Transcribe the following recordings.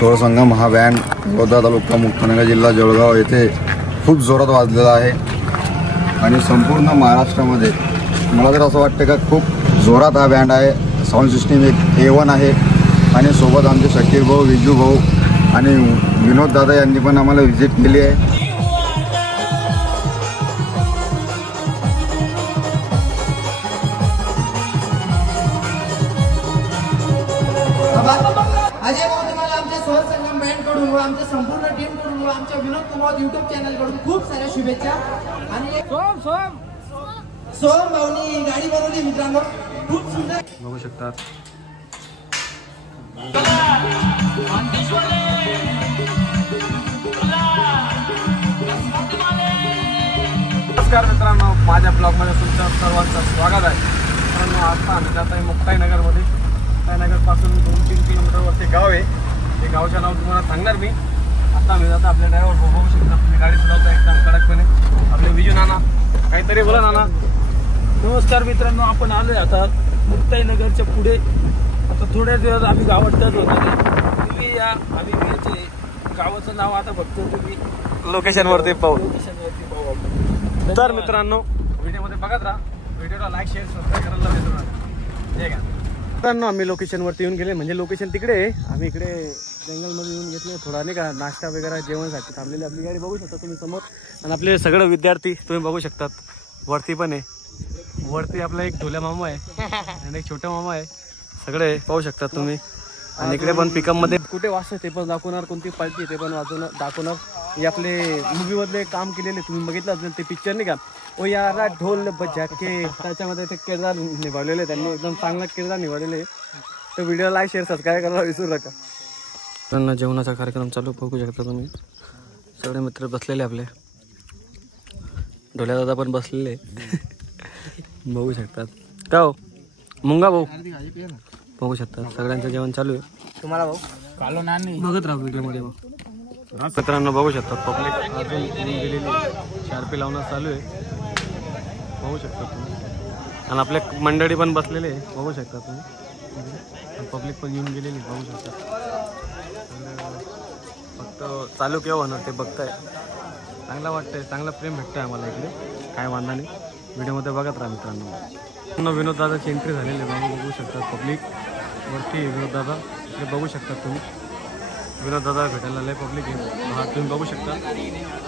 सोहळ संगम हा बँड वर्धा तालुका मुक्ताईनगर जिल्हा जळगाव येथे खूप जोरात वाजलेला आहे आणि संपूर्ण महाराष्ट्रामध्ये मला तर असं वाटतं का खूप जोरात हा बँड आहे। साऊंड सिस्टीम एक A1 आहे आणि सोबत आमचे शकीर भाऊ, विजू भाऊ आणि विनोद दादा यांनी पण आम्हाला व्हिजिट केली आहे। अजय भाऊ तुम्हाला आमच्या सोहळ संगम बँड कडून व आमच्या संपूर्ण टीम कडून व आमच्या विनोद कुमार YouTube चॅनल कडून खूप साऱ्या शुभेच्छा। आणि सोहम भाऊनी गाडी बनवली मित्रांनो, खूप सुंदर बघू शकतात। नमस्कार मित्रांनो, माझ्या ब्लॉगमध्ये तुमचं सर्वांचं स्वागत आहे। मित्रांनो आता आम्ही जात आहे मुक्ताईनगरमध्ये। मुक्ताईनगरपासून 2-3 किलोमीटरवरती गाव आहे। ते गावचं नाव तुम्हाला सांगणार मी। आता आम्ही जातो, आपले ड्रायव्हर बघू शकता, तुम्ही गाडी चालवता एकदम कडकपणे। आपले विजू नाना काहीतरी बोला नाना। नमस्कार मित्रांनो, आपण आलोय आता मुक्ताईनगरच्या पुढे। आता थोड्या दिवस आम्ही गावात जात होतो, तुम्ही या आम्ही याचे गावाचं नाव आता फक्त तुम्ही लोकेशनवरती पाहू। तर मित्रांनो व्हिडिओमध्ये बघत राहा, व्हिडिओला लाईक शेअर सबस्क्राईब करायला विसरू नका। ठीक आहे मित्रांनो, आम्ही लोकेशनवरती येऊन गेले, म्हणजे लोकेशन तिकडे आहे। आम्ही इकडे जंगलमध्ये येऊन घेतले, थोडा नाही का नाश्ता वगैरे जेवणासाठी थांबलेली आपली गाडी बघू शकता तुम्ही समोर। आणि आपले सगळे विद्यार्थी तुम्ही बघू शकतात, वरती पण आहे। वरती आपला एक ढोल्या मामा आहे आणि एक छोटा मामा आहे, सगळे पाहू शकता तुम्ही। आणि इकडे पण पिकअप मध्ये कुठे वाजतं ते पण दाखवणार, कोणती पार्टी ते पण दाखवणार। हे आपले मूवी मधले काम केलेले तुम्ही बघितलं असेल, ते पिक्चर नाही का, ओ यारा ढोल बजा के, त्याच्यामध्ये ते किरदार निभावलेले त्यांनी, एकदम चांगला किरदार निभावलेले। तर व्हिडिओ लाईक शेअर सबस्क्राईब करायला विसरू नका। त्यांना जेवणाचा कार्यक्रम चालू बघू शकता तुम्ही, सगळे मित्र बसलेले आपले। ढोल्या दादा पण बसलेले बघू शकतात। का हो मुंगा भाऊ बघू शकता, सगळ्यांचं जेवण चालू आहे। तुम्हाला भाऊ कालो नानी बघत राहा व्हिडिओ मध्ये। मित्रांनो बघू शकता, पब्लिक अजून गेलेली, शार्पी लावणं चालू आहे बघू शकता तुम्ही। आणि आपले मंडळी पण बसलेले आहे बघू शकता तुम्ही, पब्लिक पण येऊन गेलेली बघू शकता। फक्त चालू केव्हा होणार ते बघताय, चांगलं वाटतंय, चांगलं प्रेम भेटतंय आम्हाला इकडे, काय वांधा नाही। व्हिडिओमध्ये बघत राहा मित्रांनो। विनोद दादाची एंट्री झालेली आहे बघू शकता, पब्लिक वरती विनोद दादा इकडे बघू शकता तुम्ही। विनोद दादा भेटायला लय पब्लिक आहे, हा तुम्ही बघू शकता।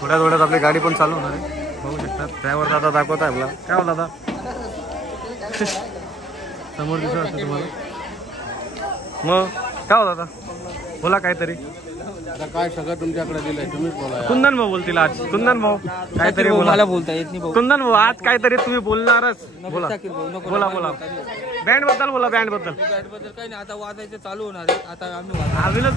थोड्या थोड्यात आपली गाडी पण चालू होणार आहे बघू शकता। ड्रायव्हर दादा दाखवत आहे आपला, काय हो दादा समोर दिसत असतं तुम्हाला। मग काय हो दादा बोला काहीतरी। काय सगळं तुमच्याकडे दिलंय, तुम्हीच बोला। कुंदन भाऊ बोलतील आज, कुंदन भाऊ काहीतरी मला बोलता येत नाही भाऊ। कुंदन भाऊ आज काहीतरी तुम्ही बोलणारच, बोला बोला बोला। बँड बद्दल बोला, बँड बद्दल। बँड बद्दल काही नाही, आता वाजायचं चालू होणार आहे। आता आम्ही अजूनच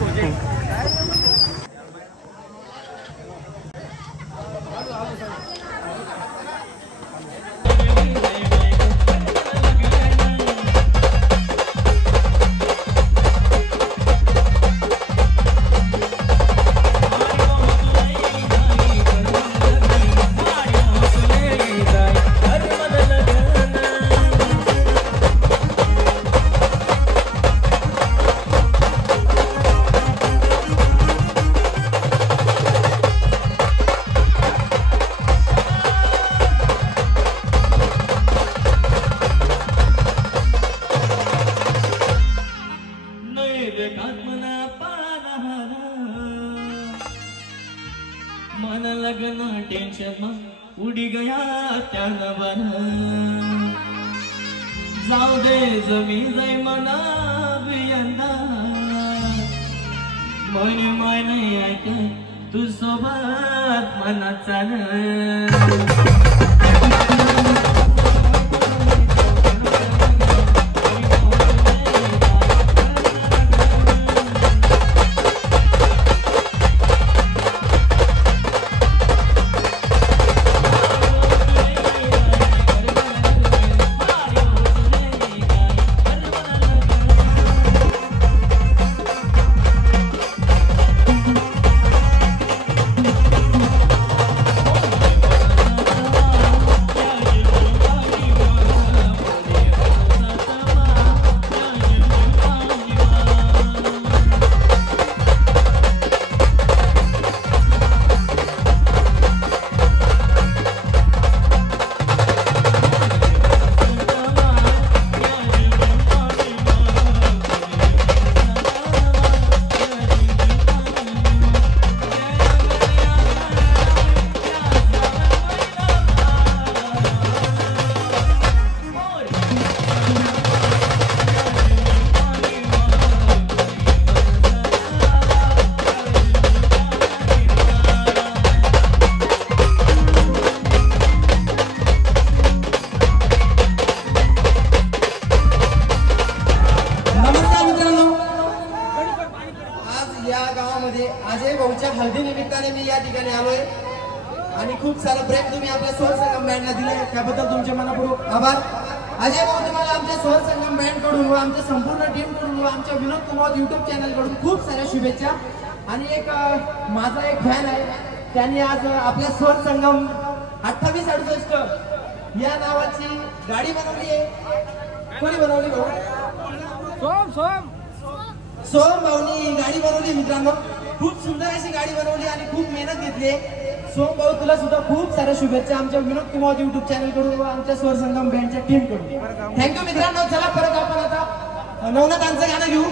मन लगन टेंशन उड़ी गया त्या नवन जाऊ दे जमी जाई मना बियंदा मन मन ऐक तू सोबत मनाचा गावामध्ये अजय भाऊच्या हळदी निमित्ताने मी या ठिकाणी आलोय आणि खूप सारं प्रेम तुम्ही आपल्या स्वर संगम बँडला दिलं, त्याबद्दल तुमचे मनपूर्वक आभार. अजय भाऊ, तुम्हाला आमच्या स्वर संगम बँड कडून व आमच्या संपूर्ण टीम कडून व आमच्या विनोद कुमार युट्यूब चॅनल कडून खूप साऱ्या शुभेच्छा. आणि एक माझा एक फॅन आहे, त्यांनी आज आपल्या स्वर संगम 2868 या नावाची गाडी बनवली आहे. कोणी बनवली भाऊ? सोम भाऊनी गाडी बनवली मित्रांनो. खूप सुंदर अशी गाडी बनवली आणि खूप मेहनत घेतली. सोम भाऊ, तुला सुद्धा खूप साऱ्या शुभेच्छा आमच्या विनोद कुमार युट्यूब चॅनल कडून व आमच्या स्वर संगम बँडच्या टीम कडून. थँक्यू मित्रांनो. चला परत आपण आता नवनाथांचं गाणं घेऊ.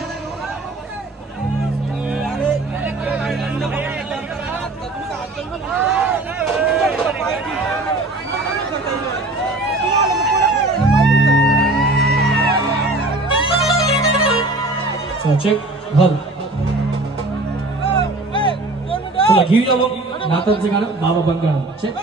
चेक हल चला घेऊया मग नातांचं गाणं बाबा बंगाल. चेक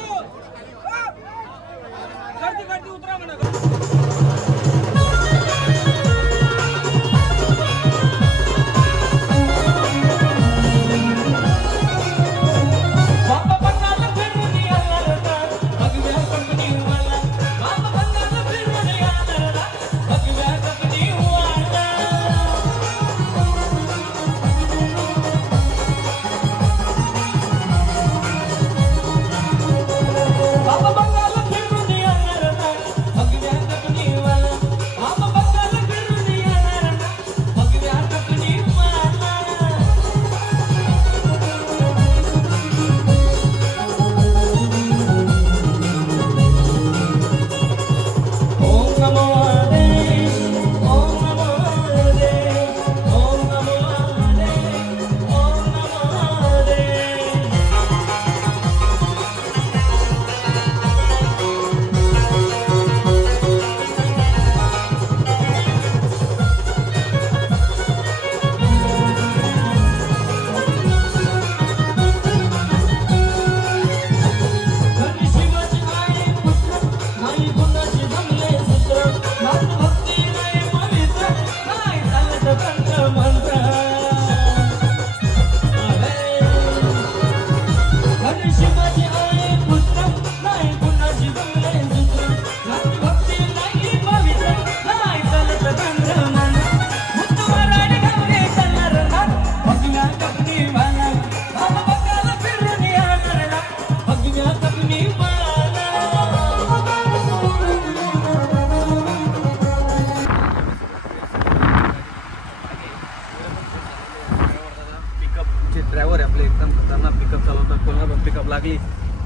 ड्रायव्हर आहे आपले, एकदम खतरनाक पिकअप चालवतात. कोणाला पिकअप लागली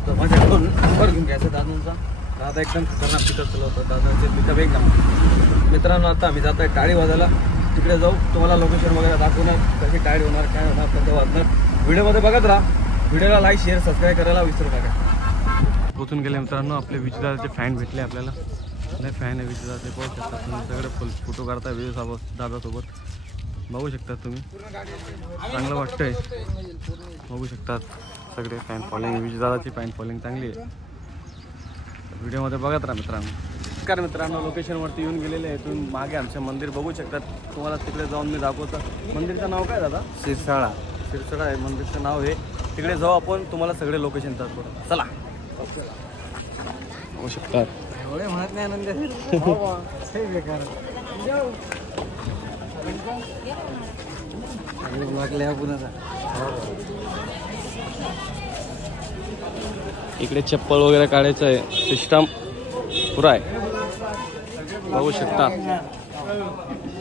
तर माझ्याकडून नंबर घेऊन घ्यायचा दादांचा. दादा एकदम खतरनाक पिकअप चालवतात. दादाचे पिकअप एकदम. मित्रांनो, आता आम्ही जात आहे टाळी वाजायला. तिकडे जाऊ, तुम्हाला लोकेशन वगैरे दाखवणार, कशी टाळी होणार, काय होणार, कसं वाजणार. व्हिडिओमध्ये बघत राहा. व्हिडिओला लाईक शेअर सबस्क्राईब करायला विसरू नका. पोचून गेले मित्रांनो, आपले विजयदादाचे फॅन भेटले आपल्याला. नाही फॅन आहे विजयदादाचे, पाहू शकता तुम्ही. सगळे फुल फोटो काढता विजय दादासोबत. बघू शकता तुम्ही, चांगलं वाटतंय. बघू शकतात सगळे फॅन फॉलोइंग. विजयदादाची फॅन फॉलोइंग चांगली आहे. व्हिडिओमध्ये बघत राहा मित्रांनो. नमस्कार मित्रांनो, लोकेशनवरती येऊन गेलेले आहे. तुम्ही मागे आमचं मंदिर बघू शकतात. तुम्हाला तिकडे जाऊन मी दाखवतो. मंदिरचं नाव काय दादा? शिरसाळा. शिरसाळा आहे मंदिरचं नाव आहे. तिकडे जाऊ आपण, तुम्हाला सगळे लोकेशन दाखवतो. चला. बघू शकतात. म्हणत नाही आनंद इकडे चप्पल वगैरे काढायचं आहे. सिस्टम पुरा आहे. बघू शकता.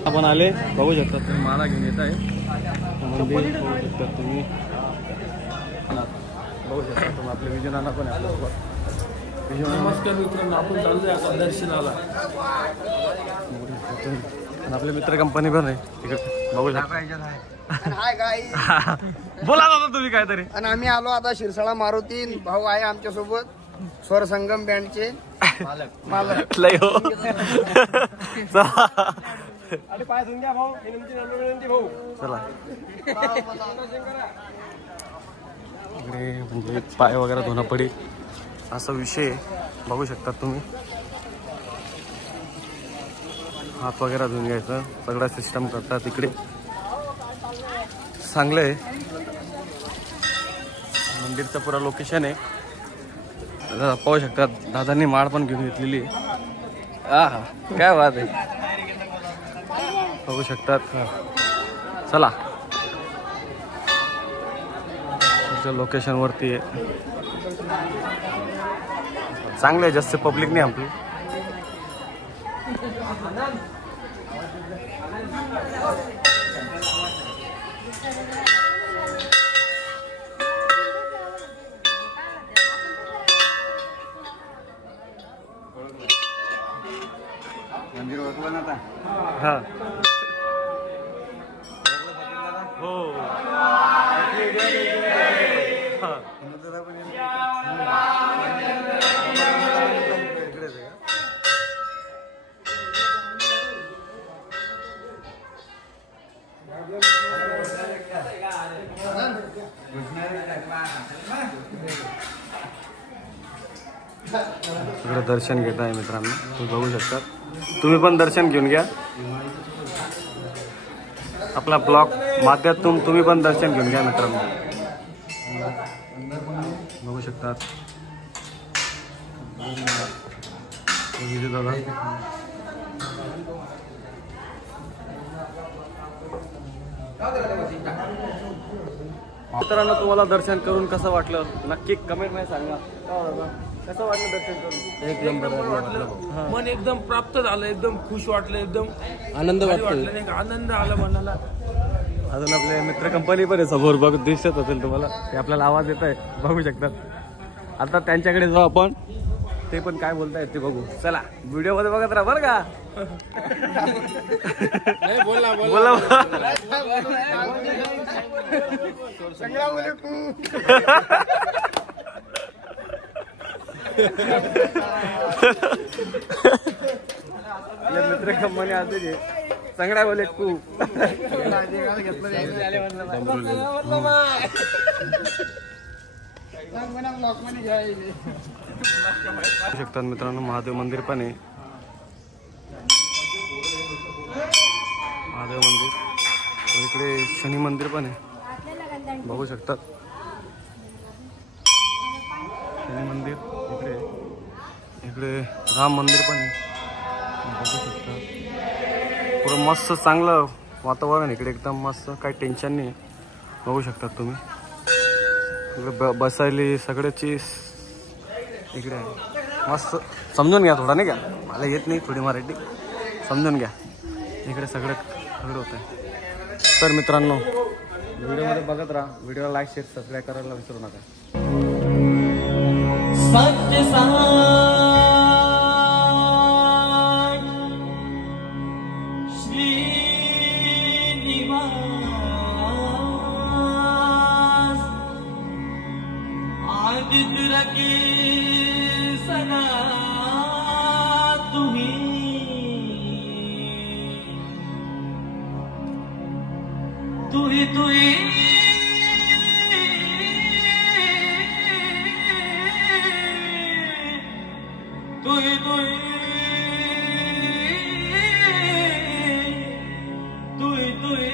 आपण आले, बघू शकता तुम्ही. माला घेऊन येत आहे मंदिर. बघू शकता तुम्ही. बघू शकता तुम्ही. आपले विजयनाना पण आहे आपल्यासोबत. नमस्कार मित्रांनो, आपण चाललोय आता दर्शनाला. आपले मित्र कंपनी पण आहे तिकडे. बघू शकता. Hi guys. बोला दादा तुम्ही काहीतरी. आणि आम्ही आलो आता शिरसाळा. मारुती भाऊ आहे आमच्या सोबत, स्वर संगम बँडचे मालक. लय हो. चला. इकडे म्हणजे पाय वगैरे धुणं पडी असा विषय बघू शकता तुम्ही. हात वगैरे धुवून घ्यायचं, सगळं सिस्टम करतात इकडे. चांगलं आहे. मंदिरचं पुरा लोकेशन आहे. दादा पाहू शकतात, दादांनी माळ पण घेऊन घेतलेली आहे. हा काय बात आहे, पाहू शकतात. चला लोकेशन वरती आहे, चांगलं आहे, जास्त पब्लिक नाही आपली. मंदिर ओळखलं ना आता. हा हो सगळं दर्शन घेत आहे मित्रांनो, तुम्ही बघू शकता. तुम्ही पण दर्शन घेऊन घ्या. आपला ब्लॉग माध्यमातून तुम्ही पण दर्शन घेऊन घ्या मित्रांनो. बघू शकतात दादा. मित्रांनो तुम्हाला दर्शन करून कसं वाटलं नक्की कमेंट मध्ये सांगा. कसं वाटलं दर्शन करून? एक नंबर वाटलं, मन एकदम प्राप्त झालं, एकदम खुश वाटलं, एकदम आनंद वाटलं नाही का, आनंद आला मनाला. अजून आपले मित्र कंपनी पण आहे समोर, बघ दिसत असेल तुम्हाला, ते आपल्याला आवाज येत आहे, बघू शकतात. आता त्यांच्याकडे जाऊ आपण, ते पण काय बोलतायत ते बघू. चला व्हिडिओ मध्ये बघत राहा बरं का. बोला मित्र कंपनी आते जे सगळ्या बोले कू शकतात मित्रांनो. महादेव मंदिर पण आहे, महादेव मंदिर. इकडे शनी मंदिर पण आहे, बघू शकतात. शनी मंदिर इकडे, इकडे राम मंदिर पण आहे, बघू शकतात. पुरं मस्त चांगलं वातावरण इकडे, एकदम मस्त, काही टेन्शन नाही. बघू शकतात तुम्ही, इकडे बसायली सगळ्याची इकडे आहे. मस्त समजून घ्या थोडा, नाही का, मला येत नाही थोडी मराठी, समजून घ्या. इकडे सगळं होत आहे. तर मित्रांनो व्हिडिओमध्ये बघत राहा, व्हिडिओला लाईक शेअर सबस्क्राईब करायला विसरू नका. सत्य श्रीनिवास आदित्य की सना तुम्ही तुही तुही तुही तुही तुही तुही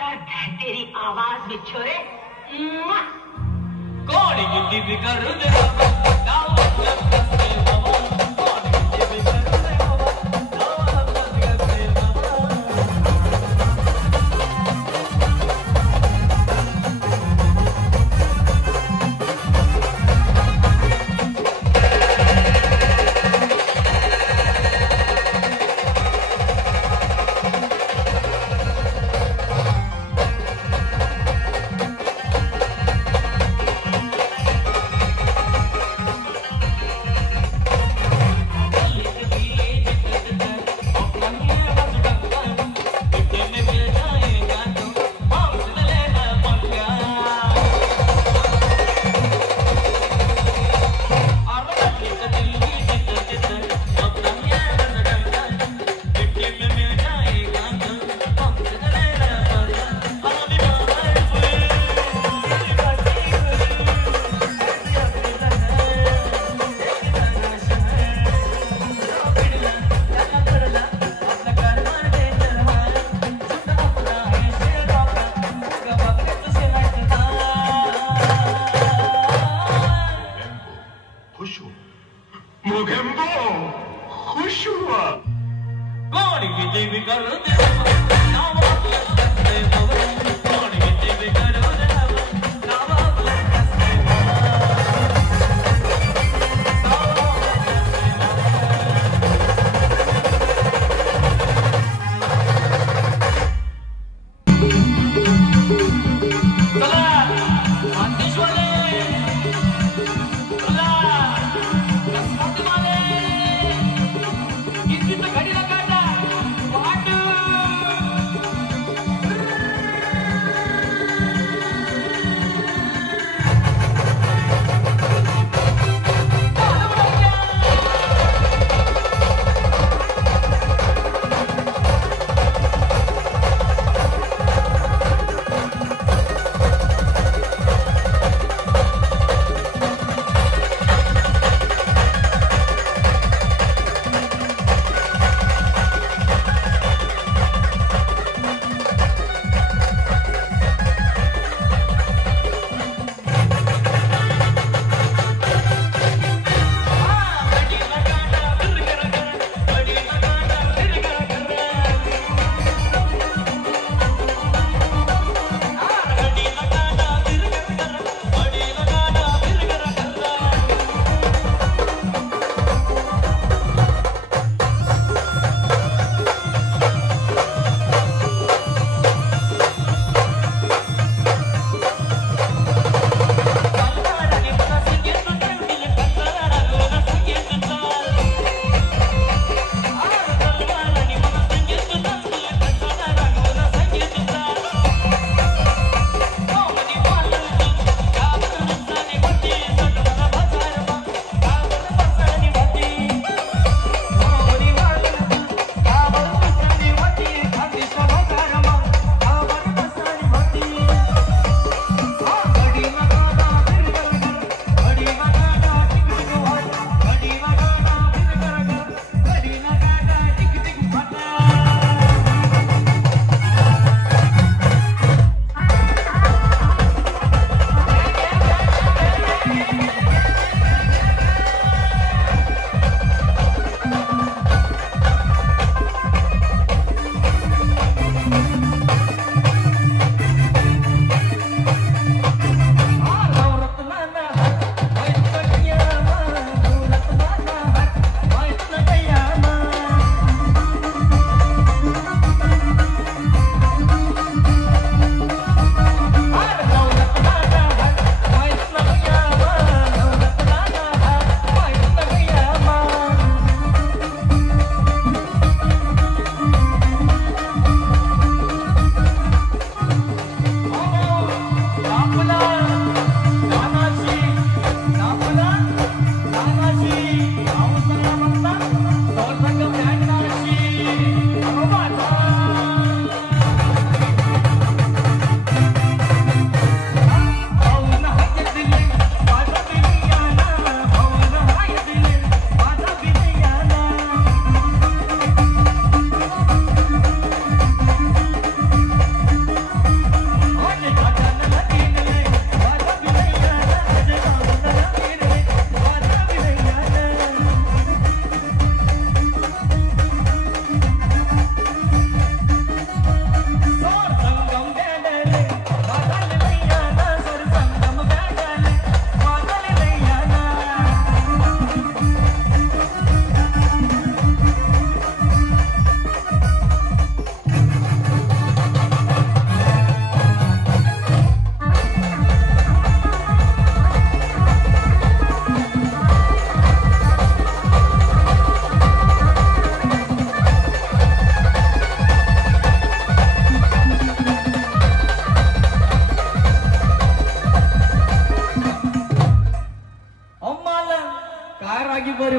दर्द है तेरी आवाज में छोरे। कौन गिद्दी भी कर दे दावत करते बाबा कौन गिद्दी भी कर दे बाबा दावत करते बाबा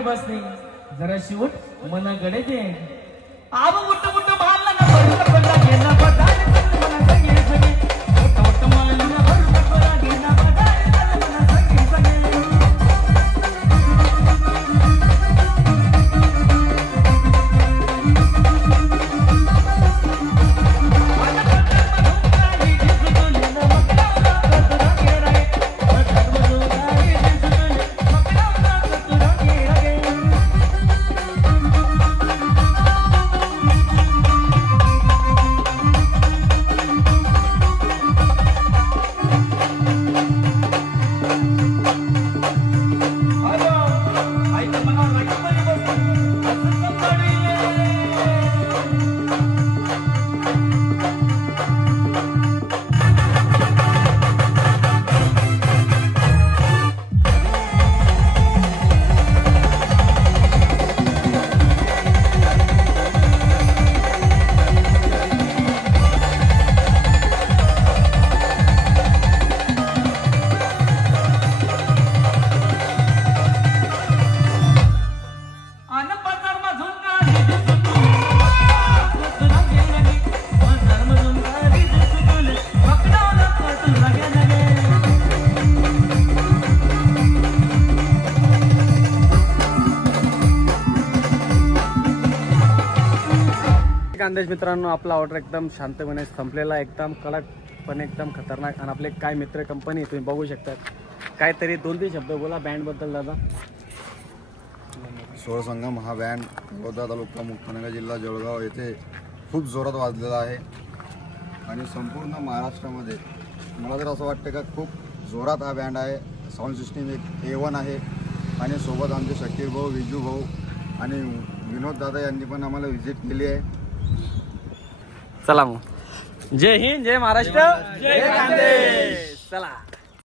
बसणे जरा शिवट मन गडे दे आव उठ उठ भाला ना भर पडला गेला पदार मन सगे सगे उठ उठ मला ना भर पडला गेला पदार मन सगे सगे अंदाज मित्रांनो आपला ऑर्डर एकदम शांतपणे संपलेला एकदम कडक पण एकदम खतरनाक आणि आपले काय मित्र कंपनी तुम्ही बघू शकता काहीतरी 2-3 शब्द बोला बँड बद्दल दादा. सोळ संगम हा बँड बौद्ध तालुका मुक्ताईनगर जिल्हा जळगाव येथे खूप जोरात वाजलेला आहे आणि संपूर्ण महाराष्ट्रामध्ये मला तर असं वाटतं का खूप जोरात हा बँड आहे. साऊंड सिस्टीम एक A1 आहे आणि सोबत आमचे शकीर भाऊ विजू भाऊ आणि विनोद दादा यांनी पण आम्हाला व्हिजिट केली आहे. चला मग जय हिंद जय महाराष्ट्र जय खानदेश. चला.